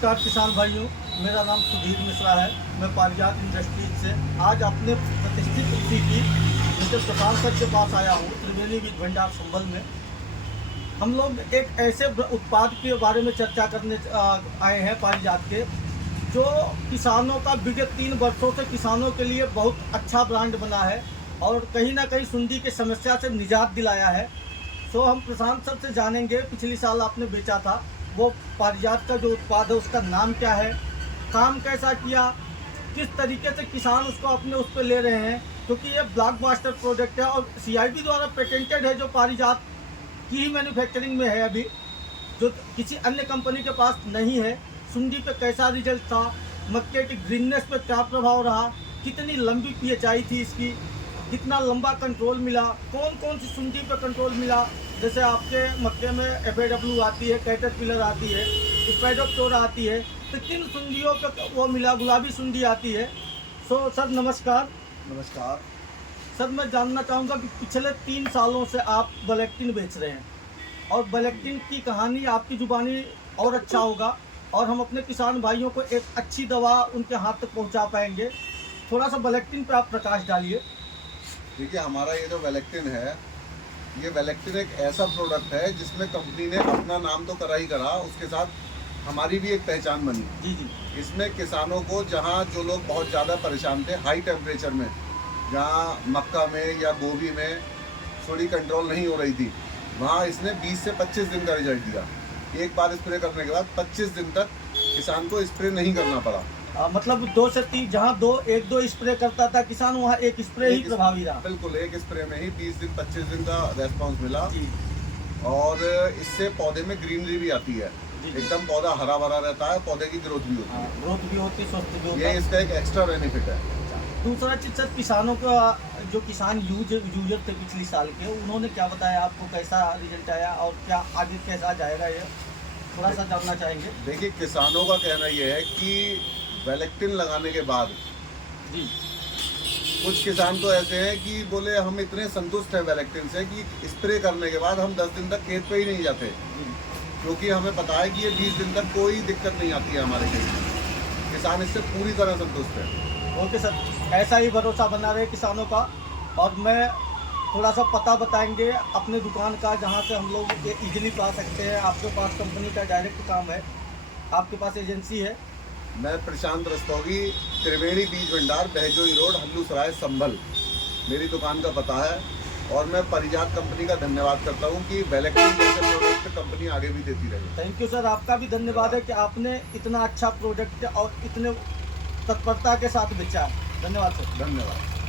नमस्कार किसान भाइयों, मेरा नाम सुधीर मिश्रा है। मैं पारिजात इंडस्ट्रीज से आज अपने प्रतिष्ठित अतिथि मिस्टर प्रसाद सर के पास आया हूँ, त्रिवेणी बीज भंडार संभल में। हम लोग एक ऐसे उत्पाद के बारे में चर्चा करने आए हैं पारिजात के, जो किसानों का विगत 3 वर्षों से किसानों के लिए बहुत अच्छा ब्रांड बना है और कहीं ना कहीं सुंडी की समस्या से निजात दिलाया है। सो हम प्रशांत सर से जानेंगे, पिछले साल आपने बेचा था, वो पारिजात का जो उत्पाद है उसका नाम क्या है, काम कैसा किया, किस तरीके से किसान उसको अपने उस पर ले रहे हैं, क्योंकि ये ब्लॉकबस्टर प्रोडक्ट है और CIB द्वारा पेटेंटेड है, जो पारिजात की ही मैन्युफैक्चरिंग में है अभी, जो किसी अन्य कंपनी के पास नहीं है। सुंडी पे कैसा रिजल्ट था, मक्के की ग्रीननेस पे क्या प्रभाव रहा, कितनी लंबी PHI थी इसकी, कितना लंबा कंट्रोल मिला, कौन कौन सी सुंडी पे कंट्रोल मिला, जैसे आपके मक्के में FAW आती है, कैटरपिलर आती है, स्पाइडोप्टेरा आती है, तो किन सुंडियों पे वो मिला, गुलाबी सुंडी आती है। सो सर नमस्कार। नमस्कार सर मैं जानना चाहूँगा कि पिछले 3 सालों से आप बलेक्टिन बेच रहे हैं और बलेक्टिन की कहानी आपकी जुबानी और अच्छा होगा और हम अपने किसान भाइयों को एक अच्छी दवा उनके हाथ तक पहुँचा पाएंगे। थोड़ा सा बलेक्टिन पे आप प्रकाश डालिए। देखिए, हमारा ये जो वेलेक्टिन है, ये वेलेक्टिन एक ऐसा प्रोडक्ट है जिसमें कंपनी ने अपना नाम तो करा ही करा, उसके साथ हमारी भी एक पहचान बनी। जी जी। इसमें किसानों को, जहाँ जो लोग बहुत ज़्यादा परेशान थे हाई टेम्परेचर में, जहाँ मक्का में या गोभी में थोड़ी कंट्रोल नहीं हो रही थी, वहाँ इसने 20 से 25 दिन का रिजल्ट दिया। एक बार स्प्रे करने के बाद 25 दिन तक किसान को स्प्रे नहीं करना पड़ा। मतलब 2 से 3, जहाँ 1-2 स्प्रे करता था किसान, वहाँ एक स्प्रे ही प्रभावी रहा। बिल्कुल, एक स्प्रे में ही 20 दिन 25 दिन का रेस्पॉन्स मिला। जी। और इससे पौधे में ग्रीनरी भी आती है, एकदम पौधा हरा भरा रहता है, पौधे की ग्रोथ भी होती है। ग्रोथ भी होती है, स्वस्थ भी होता ये है। इसका एक एक्स्ट्रा बेनिफिट है। दूसरा चीज सर, किसानों का जो किसान यूजर थे पिछले साल के, उन्होंने क्या बताया आपको, कैसा रिजल्ट आया और क्या आगे कैसा जाएगा, ये थोड़ा सा जानना चाहेंगे। देखिए, किसानों का कहना ये है कि वेलेक्टिन लगाने के बाद जी। कुछ किसान तो ऐसे हैं कि बोले हम इतने संतुष्ट हैं वेलेक्टिन से कि स्प्रे करने के बाद हम 10 दिन तक खेत पे ही नहीं जाते, क्योंकि हमें पता है कि ये 20 दिन तक कोई दिक्कत नहीं आती है हमारे खेत में। किसान इससे पूरी तरह संतुष्ट है। ओके सर, ऐसा ही भरोसा बना रहे किसानों का। और मैं थोड़ा सा पता बताएंगे अपने दुकान का, जहाँ से हम लोग ये इजीली पा सकते हैं। आपके पास कंपनी का डायरेक्ट काम है, आपके पास एजेंसी है। मैं प्रशांत रस्तोगी, त्रिवेणी बीज भंडार, बहजोई रोड, हल्लूसराय, संभल, मेरी दुकान का पता है। और मैं पारिजात कंपनी का धन्यवाद करता हूं कि वेलेक्टिन जैसे प्रोडक्ट कंपनी आगे भी देती रहे। थैंक यू सर, आपका भी धन्यवाद है कि आपने इतना अच्छा प्रोडक्ट और इतने तत्परता के साथ बेचा है। धन्यवाद सर। धन्यवाद।